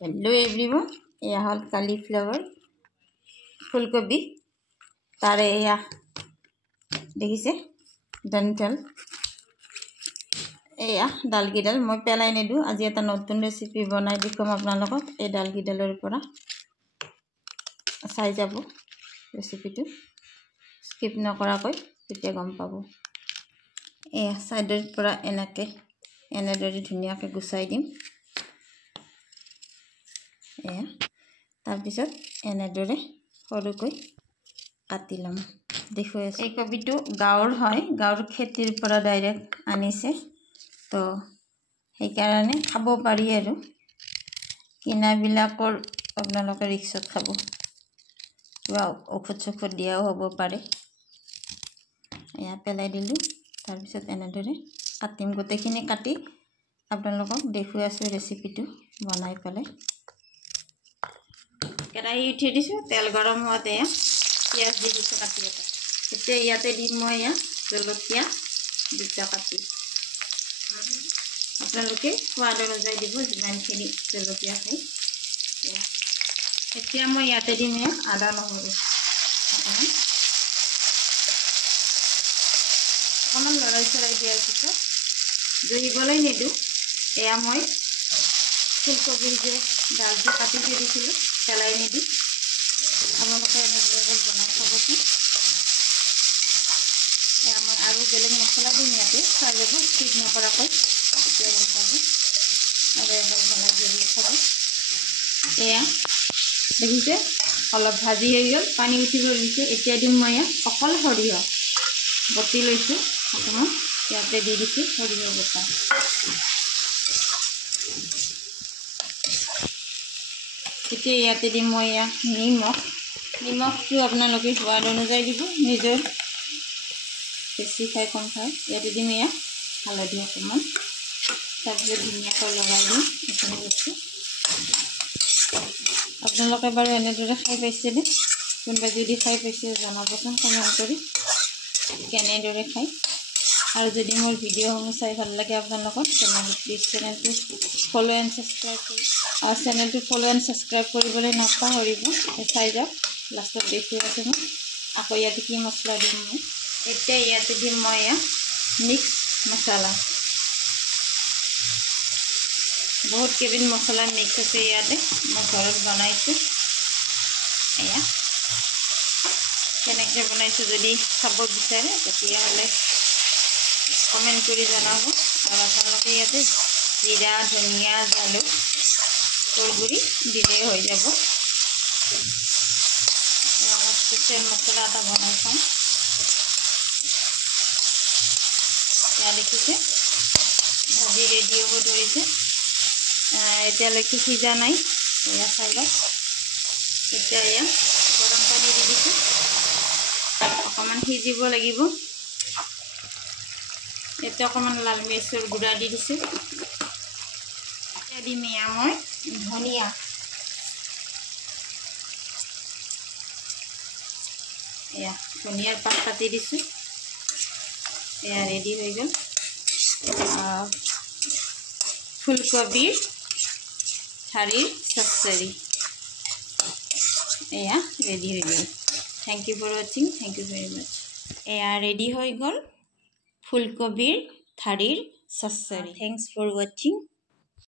Hello everyone, এয়া হল cauliflower ফুলকবি তারে এয়া দেখিছে ডন্টল এয়া ডালগিডাল মই পেলাই নেদু আজি এটা নতুন ৰেচিপি বনাই দিম আপোনালোকক এই ডালগিডালৰ পৰা চাই যাব ৰেচিপিটো স্কিপ নকৰাকৈ তেতিয়া গম পাব এয়া সাইডৰ পৰা এনেদৰে ধুনিয়াকৈ গুছাই দিম এয়া তাৰ পিছত এনেদৰে সৰুকৈ কাটি লম দেখুৱাই আছে এই কবিটো গাঁৱৰ হয় গাঁৱৰ খেতিৰ পৰা ডাইৰেক্ট আনিছে তো সেই কাৰণে খাব পাৰি আৰু কিনাবিলাকৰ আপোনালোকে ৰিক্সত খাব কিবা ঔষধ দিয়াও হ'ব পাৰে এয়া পেলাই দিলোঁ তাৰ পিছত এনেদৰে কাটিম গোটেইখিনি কাটি আপোনালোকক দেখুৱাই আছো ৰেচিপিটো বনাই পেলাই কেৰাহী উঠি দিছোঁ তেল গৰম হোৱাতে পিঁয়াজ দি দিছোঁ কাটি এটা এতিয়া ইয়াতে দিম মই এয়া জলকীয়া দুটা কাটি আপোনালোকে সোৱাদ অনুযায়ী দিব যিমানখিনি জলকীয়া খাই এতিয়া মই ইয়াতে দিম এয়া আদা নহৰু অকণমান লৰাই চৰাই দিয়াৰ পিছত দহিবলৈ নিদিওঁ এয়া মই ফুলকবিৰ যে ডালটো কাটি থৈ দিছিলোঁ পেলাই নিদি আপোনালোকে এনেদৰে বনাই খাবচোন এয়া মই আৰু বেলেগ মছলা দিম ইয়াতে চাই যাব স্কিপ নকৰাকৈ এতিয়া গম পাব আৰু এবাৰ বনাই দি খাব এয়া দেখিছে অলপ ভাজি হৈ গ'ল পানী উঠিব দিছে এতিয়া দিম মই ইয়াত অকল সৰিয়হ বটি লৈছোঁ অকণমান ইয়াতে দি দিছোঁ সৰিয়হ বটা এতিয়া ইয়াতে দিম মই এয়া নিমখটো আপোনালোকে সোৱাদ অনুযায়ী দিব নিজৰ বেছি খাই কম খাই ইয়াতে দিম এয়া হালধি অকণমান তাৰপিছত ধুনীয়াকৈ লগাই দিম এইখিনি বস্তু আপোনালোকে বাৰু এনেদৰে খাই পাইছেনে কোনোবাই যদি খাই পাইছে জনাবচোন কমেণ্ট কৰি কেনেদৰে খায় আৰু যদি মোৰ ভিডিঅ'সমূহ চাই ভাল লাগে আপোনালোকৰ তেনেহ'লে প্লিজ চেনেলটো ফ'ল' এণ্ড ছাবস্ক্ৰাইব কৰিবলৈ নাপাহৰিব চাই যাওক লাষ্টত দেখুৱাই আছোঁ মই আকৌ ইয়াতে কি মছলা দিম মই এতিয়া ইয়াতে দিম মই এয়া মিক্স মছলা বহুত কেইবিধ মছলা মিক্স আছে ইয়াতে মই ঘৰত বনাইছোঁ এয়া কেনেকৈ বনাইছোঁ যদি চাব বিচাৰে তেতিয়াহ'লে কমেণ্ট কৰি জনাব আৰু আপোনালোকে ইয়াতে জিৰা ধনিয়া জালুক গুড়ি দিলেই হৈ যাব স্পেচিয়েল মছলা এটা বনাই খাওঁ এয়া দেখিছে ভাজি ৰেডি হ'ব ধৰিছে এতিয়ালৈকে সিজা নাই এয়া চাই লওক এতিয়া এয়া গৰম পানী দি দিছোঁ অকণমান সিজিব লাগিব এতিয়া অকণমান লাল মিৰ্চৰ গুড়া দি দিছোঁ এতিয়া দিম এয়া মই ধনিয়া এয়া ধনিয়াৰ পাত কাটি দিছোঁ এয়া ৰেডি হৈ গ'ল ফুলকবিৰ ঠাৰিৰ চচ্চৰি এয়া ৰেডি হৈ গ'ল থেংক ইউ ফৰ ৱাচিং থেংক ইউ ভেৰি মাছ এয়া ৰেডি হৈ গ'ল ফুলকবিৰ ঠাৰিৰ চচ্চৰি থেংকছ ফৰ ৱাচিং